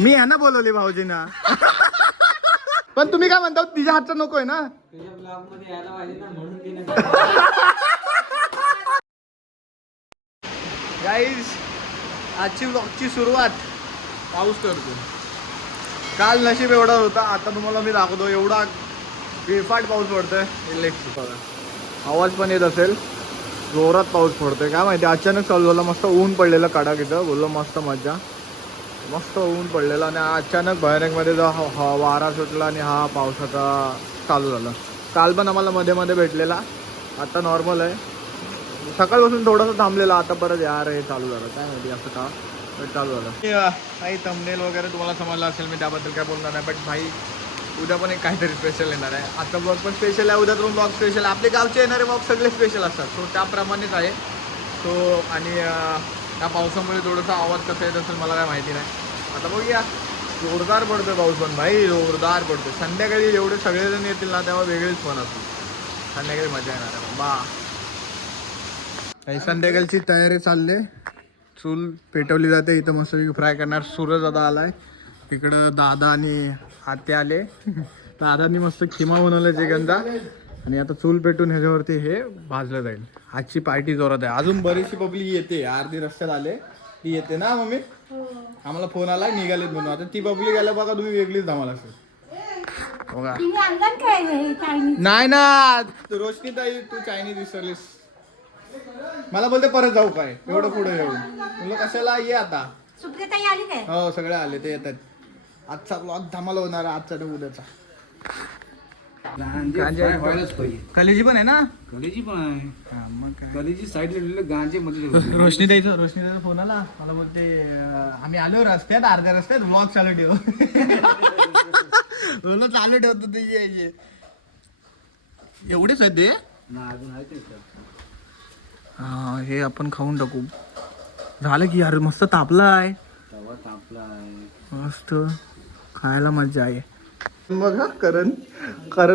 मी आहे ना बोलवली भाऊजींना. पण तुम्ही काय म्हणता तिच्या हातचा नकोय ना. गाईज आजची व्लॉगची सुरुवात पाऊस करतो. काल नशीब एवढा होता, आता तुम्हाला मी दाखवतो एवढा बेफाट पाऊस पडतोय. इलेक्ट्रिक आवाज पण येत असेल, जोरात पाऊस पडतोय. काय माहिती अचानक चालू झाला. मस्त ऊन पडलेलं कडक इथं, बोललो मस्त मजा. मस्त ऊन पडलेलं आणि अचानक भयानकमध्ये वारा सुटला आणि हा पावसाचा चालू झाला. काल पण आम्हाला मध्ये मध्ये भेटलेला, आता नॉर्मल आहे. सकाळपासून थोडंसं थांबलेलं, आता परत यार हे चालू झालं. काय माहिती असं का चालू झालं. काही थंबनेल वगैरे तुम्हाला समजलं असेल, मी त्याबद्दल काय बोलणार नाही. बट भाई उद्या पण एक काहीतरी स्पेशल येणार आहे. आता ब्लॉग पण स्पेशल आहे, उद्या पण ब्लॉग स्पेशल. आपले गावचे येणारे ब्लॉग सगळे स्पेशल असतात, सो त्याप्रमाणेच आहे. सो आणि त्या पावसामुळे थोडंसं आवाज कसा येत असेल मला काय माहिती नाही. आता बघूया. जोरदार पडतोय पाऊस पण भाई, जोरदार पडतोय. संध्याकाळी एवढे सगळेजण येतील ना, तेव्हा वेगळीच फोन असतो. संध्याकाळी मजा येणार आहे बा. काही संध्याकाळची तयारी चालली. चूल पेटवली जाते इथं, मस्त फ्राय करणार. सूरज दादा आलाय इकडं, दादा आणि आत्या आले. दादानी मस्त खिमा बनवलं चिकनचा आणि आता चूल पेटून ह्याच्यावरती हे भाजलं जाईल. आजची पार्टी जोरात आहे. अजून बरीचशी पब्लिक येते, अर्धी रस्त्यात आले ती येते ना मम्मी. आम्हाला फोन आला निघालेत म्हणून. आता ती पब्लिक आल्या बघा तुम्ही, वेगळीच धमाल असेल बघा. नाही ना रोशनी ताई, तू चायनीज विसरलीस. मला बोलते परत जाऊ काय, एवढं पुढे येऊन म्हणलं कशाला, ये आता. हो सगळे आले, ते येतात. आजचा ब्लॉग धमाल होणार आहे, आजचा तर उद्याचा. कलेजी पण आहे ना, कलेजी पण आहे. मग काय कलेजी साईडला गांजे मध्ये. रोशनी द्यायचा फोन आला मला, बोलते आम्ही आलो रस्त्यात, अर्ध्या रस्त्यात ब्लॉग चालू ठेव. बोललो चालू ठेवतो ते यायचे. एवढेच आहेत ते. अजून आहे ते. हा हे आपण खाऊन टाकू. झालं की यार, मस्त तापलाय. तवा तापलाय मस्त खायला मजा आहे. बघा करण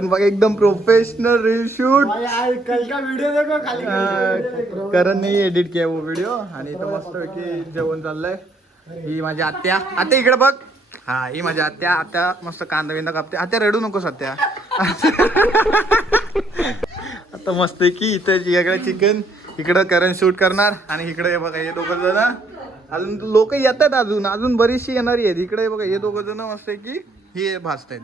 बघा एकदम प्रोफेशनल रील शूट. करण नाही एडिट केला वो व्हिडिओ. आणि इथं मस्त पैकी जेवण चाललंय. ही माझी आत्या, आत्या इकडे बघ. हा ही माझी आत्या. आत्या मस्त कांदा बिंदा कापते. आत्या रडू नकोस आत्या. आता मस्त की इथं इकडे चिकन, इकडं करण शूट करणार आणि इकडे बघा हे दोघं जण. अजून लोक येतात, अजून बरीचशी येणारी आहेत. इकडे बघा हे दोघं जण मस्त की हे भाजतायत,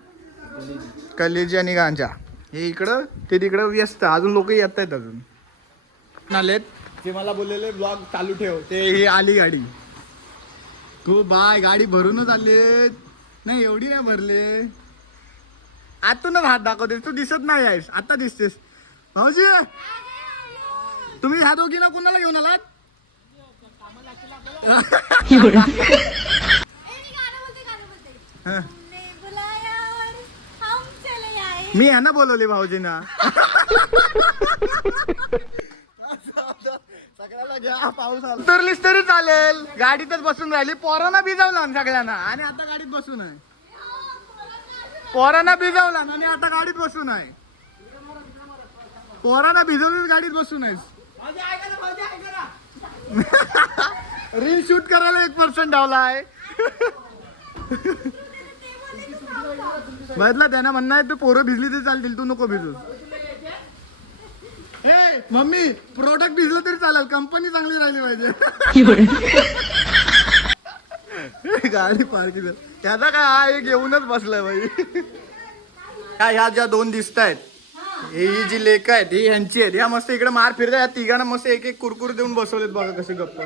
कलेजी आणि गांजा. हे इकडं ते तिकडं व्यस्त. अजून लोक येत आहेत. अजून आलेत ते मला बोललेले ब्लॉग चालू ठेव. ते ही आली गाडी. तू बाय गाडी भरूनच आले नाही, एवढी नाही भरले. आतूनच हात दाखवतेस, तू दिसत नाही आहेस. आता दिसतेस. भाऊजी तुम्ही ह्या दोघींना कुणाला घेऊन आलात? मी आहे ना बोलवली भाऊजींना. सगळ्याला घ्या, पाऊस आला. उतरलीस तरी चालेल, गाडीतच बसून राहिली. पोरांना भिजवला सगळ्यांना आणि आता गाडीत बसून आहे. पोरांना भिजवला आणि आता गाडीत बसून आहे. पोरांना भिजवून गाडीत बसून आहेस. रील शूट करायला 1% डावला आहे. बदला त्यांना म्हणणं आहे, तू पोरं भिजली तरी चालतील, तू नको भिजू. ए मम्मी प्रोडक्ट भिजलं तरी चालेल, कंपनी चांगली राहिली पाहिजे. गाडी पार्किंग त्याचा काय, हा एक येऊनच बसलाय बाई. ह्या ज्या दोन दिसत आहेत, ही जी लेक आहेत ही ह्यांची आहेत. ह्या मस्त इकडे मार फिरतात. या तिघांना मस्त एक एक कुरकुर देऊन बसवलेत बघा कसे गप्प.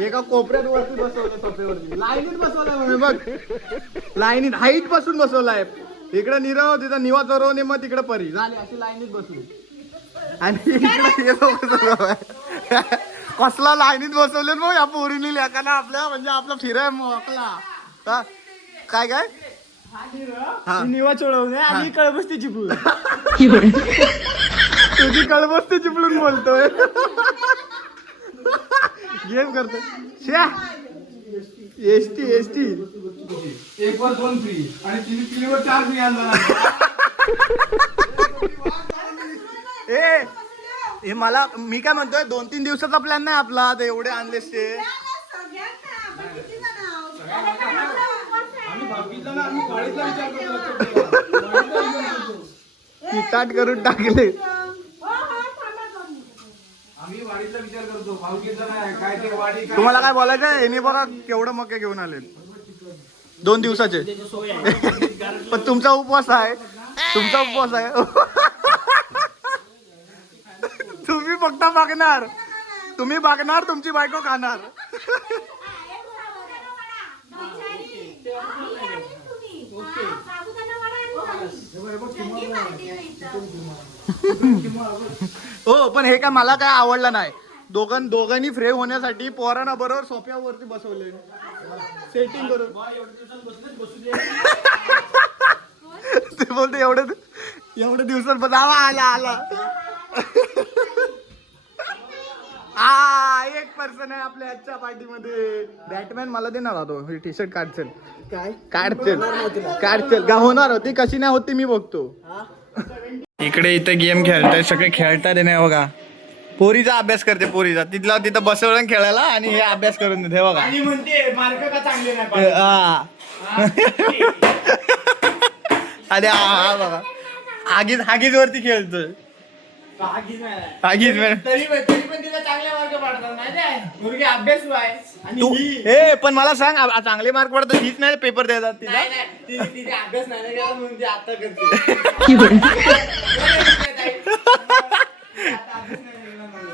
एका कोपऱ्यात वरती बसवलं, सोफ्यावरती लाईनीत बसवलाय बघ. लाईनीत हाईट पासून बसवलाय. इकडे नीरव, तिथं निवा चोरवणे, मग तिकडे परी झाली. अशी लाईनीत बसली. आणि इकडे कसला लाईनीत बसवले मग या पोरीने लेकाना आपल्या, म्हणजे आपला फिराय मोकला. काय काय निवा चोळवणे आणि कळबसती चिपळूण. तुझी कळबसती चिपळून बोलतोय. गेम करतो. एसटी 1 वर 2 फ्री आणि 3 किलोवर 4 फ्री आणला. हे मला, मी काय म्हणतोय 2-3 दिवसाचा प्लॅन नाही आपला. एवढे आणलेस ते आम्ही भावकीतला ना आम्ही वाडीतला विचार करतो. वाडीतला विचार करतो. पिताट करून टाकले. आम्ही वाडीचा विचार करतो भावकीतला नाही काय ते वाडी काय तुम्हाला काय बोलायचं आहे? यांनी बघा केवढं मके घेऊन आले 2 दिवसाचे. पण तुमचा उपवास आहे. तुमचा उपवास आहे. तुम्ही फक्त बघणार. तुम्ही बघणार, तुमची बायको खाणार. हो पण हे काय मला काय आवडलं नाही. दोघांनी फ्रेम होण्यासाठी पोरांना बरोबर सोफ्यावरती बसवले सेटिंग करून. ते बोलते एवढे दिवसात बघा आला. हा 1% आहे आपल्या आजच्या पार्टीमध्ये. बॅटमॅन मला देणार होतो टी शर्ट काढचल. काढचल का होणार होती कशी नाही होती मी बघतो. इकडे इथे गेम खेळताय सगळे खेळतात नाही बघा. पोरीचा अभ्यास करते पोरीचा तिथं बसवलं खेळायला आणि हे अभ्यास करून देते बघा. आणि म्हणते मार्क का चांगले नाही अरे हा बघा हागीज वरती खेळतोय. तरी पण तिला चांगले मार्क पडतात नाही मुलगी अभ्यासू आहे. आणि तू ही- हे पण मला सांग चांगले मार्क पडतात हीच नाही पेपर देतात तिला. नाही, तिने अभ्यास नाही केला म्हणून ती आता करते.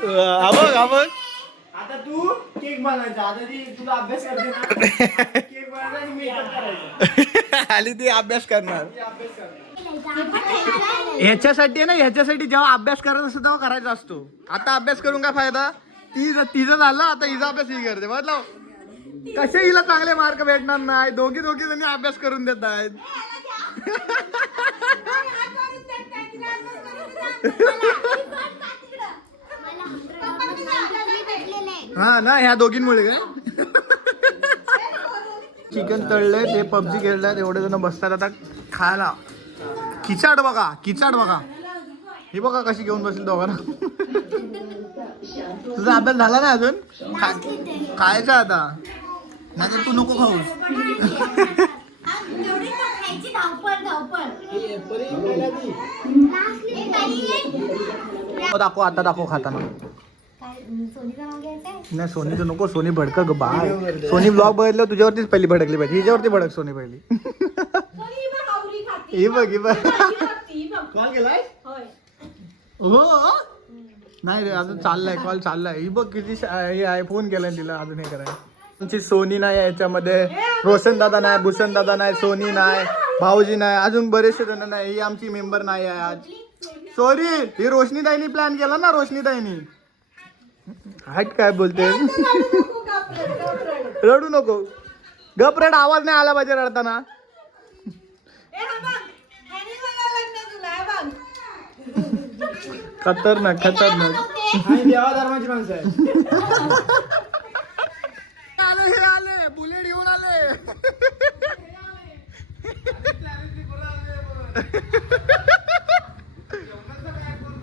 हा बघ आता तू केक बनवायचा. आता ती तुला अभ्यास करते ना केक बनवायचा आणि मेकअप करायचा. आली ती अभ्यास करणार. ती अभ्यास करते. ह्याच्यासाठी जेव्हा अभ्यास करत असतो तेव्हा करायचा असतो. आता अभ्यास करून काय फायदा. तिचं झालं आता हिचा अभ्यास ही करते बदलाव. कसे हिला चांगले मार्क भेटणार नाही. दोघी जणी अभ्यास करून देत आहेत. हा ना ह्या दोघींमुळे काय चिकन तळले ते पबजी खेळल्यात एवढे जण बसतात आता खायला. किचाड बघा हे बघा कशी घेऊन बसेल दोघांना. तुझा अभ्यास झाला ना अजून खायचा आता नाही तू नको खाऊस. दाखव खाताना. नाही सोनीचं नको. सोनी भडक ग बाय. सोनी ब्लॉग बघितलं तुझ्यावरतीच पहिली भडकली पाहिजे. हिच्यावरती भडक सोनी पहिली. ही बघ कॉल केलाय हो नाही रे अजून चाललाय कॉल चाललाय. ही बघ किती हे आहे फोन केलाय तिला अजून हे करायला. तुमची सोनी नाही याच्यामध्ये. रोशन दादा नाही, भूषण दादा नाही, सोनी नाही, भाऊजी नाही, अजून बरेचसे जण नाही. ही आमची मेंबर नाही आहे आज. सॉरी ही रोशनीताईनी प्लॅन केला ना. रोशनीताईनी हाट काय बोलते. रडू नको गप रड. आवाज नाही आला पाहिजे रडताना. खतरनाक आणि देवा धर्माची माणसं आहे. आले बुलेट घेऊन आले.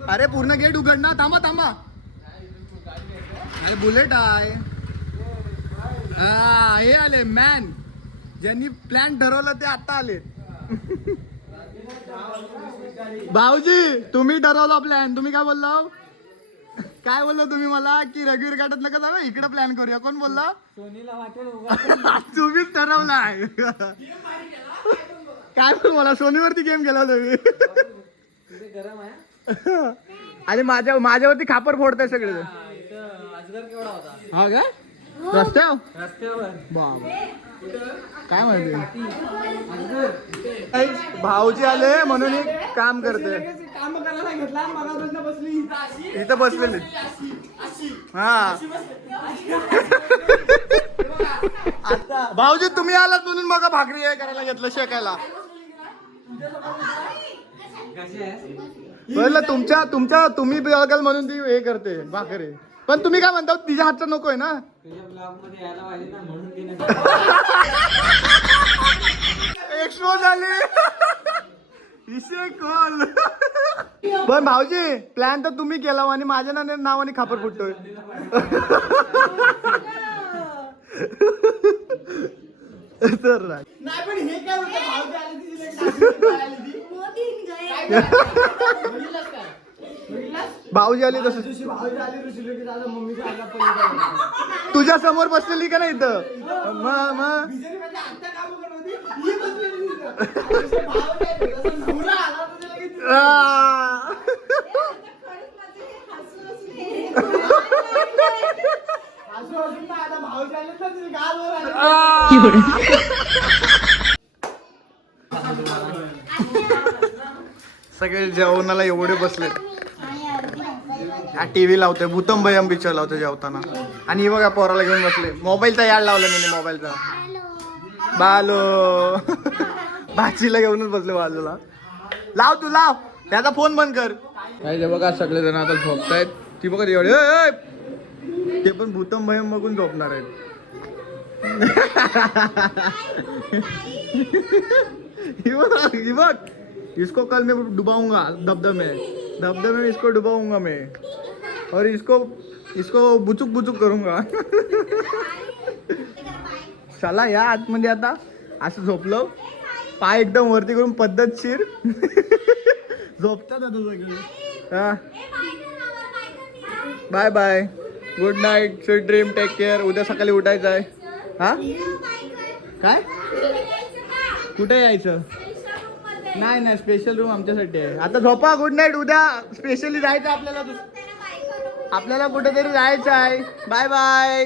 अरे पूर्ण गेट उघड ना. थांबा अरे बुलेट आहे. हा हे आले मॅन ज्यांनी प्लॅन ठरवलं ते आता आले. भाऊजी तुम्ही ठरवला प्लॅन. तुम्ही काय बोलला तुम्ही मला की रघुवीर घाटात नका जाऊ इकडे प्लॅन करूया. कोण बोलला. सोनीला वाटेल तुम्हीच ठरवलाय. काय बोल मला सोनीवरती गेम केला तुम्ही. गरम आहे. आणि माझ्यावरती खापर फोडताय सगळे. अजगर केवढा होता. हा काय रस्त्यावर बाबा काय म्हणते. भाऊजी आले म्हणून एक काम करते. काम करायला सांगितलं मगापासून बसली इथं बसलेले. हा भाऊजी तुम्ही आलात म्हणून मग भाकरी हे करायला घेतलं शेकायला. तुमच्या तुम्ही बघाल म्हणून ती हे करते भाकरी. पण तुम्ही काय म्हणता तिच्या हातचं नकोय ना. एक्सपो झाली विषय कॉल. पण भाऊजी प्लॅन तर तुम्ही केला आणि माझ्या नावाने खापर फुटतोय. तर नाही. नाही पण हे काय होतं भाऊजी आले तिची लेक नाशिकची बाई आली ती. काय करायचं? बघितलंस काय? बघितलंस? भाऊजी आली तसं दिवशी भाऊजी आली ऋषीला की दादा मम्मीचा आला पलीकडे. तुझ्या समोर बसलेली का नाही इथं मग बिचारी म्हणजे आत्या काम करत होती, ही बसलेली तिथं. आणि दुसरा भाऊ काय करत होता, नवरा आला होता त्याला की तिथं. आ. हसू हसून ना आता भाऊजी आले ना तिथे गालवर आले. सगळे जेवणाला एवढे बसले टीव्ही लावतोय भूतम भयम पिक्चर लावतोय जेवताना आणि हे बघा पोराला घेऊन बसले मोबाईलचा याड लावला मी मोबाईलचा बालो भाचीला घेऊनच बसले बाजूला लाव तू लाव त्याचा फोन बंद कर काय बघा सगळे जण आता झोपतायत ती बघा एवढे ते पण भूतम भयम बघून झोपणार आहेत ही बघ इसको कल मैं डुबाऊंगा दबदब में इसको डुबाऊंगा मैं और इसको बुचुक बुचुक करूंगा चला या आतमध्ये आता असं झोपलो पाय एकदम वरती करून पद्धतशीर झोपतात आता सगळे हा bye bye good night sweet dream take care उद्या सकाळी उठायचं आहे हा काय कुठे यायचं नाही नाही स्पेशल रूम आमच्यासाठी आहे आता झोपा गुड नाईट उद्या स्पेशली जायचं आपल्याला कुठेतरी जायचं आहे बाय बाय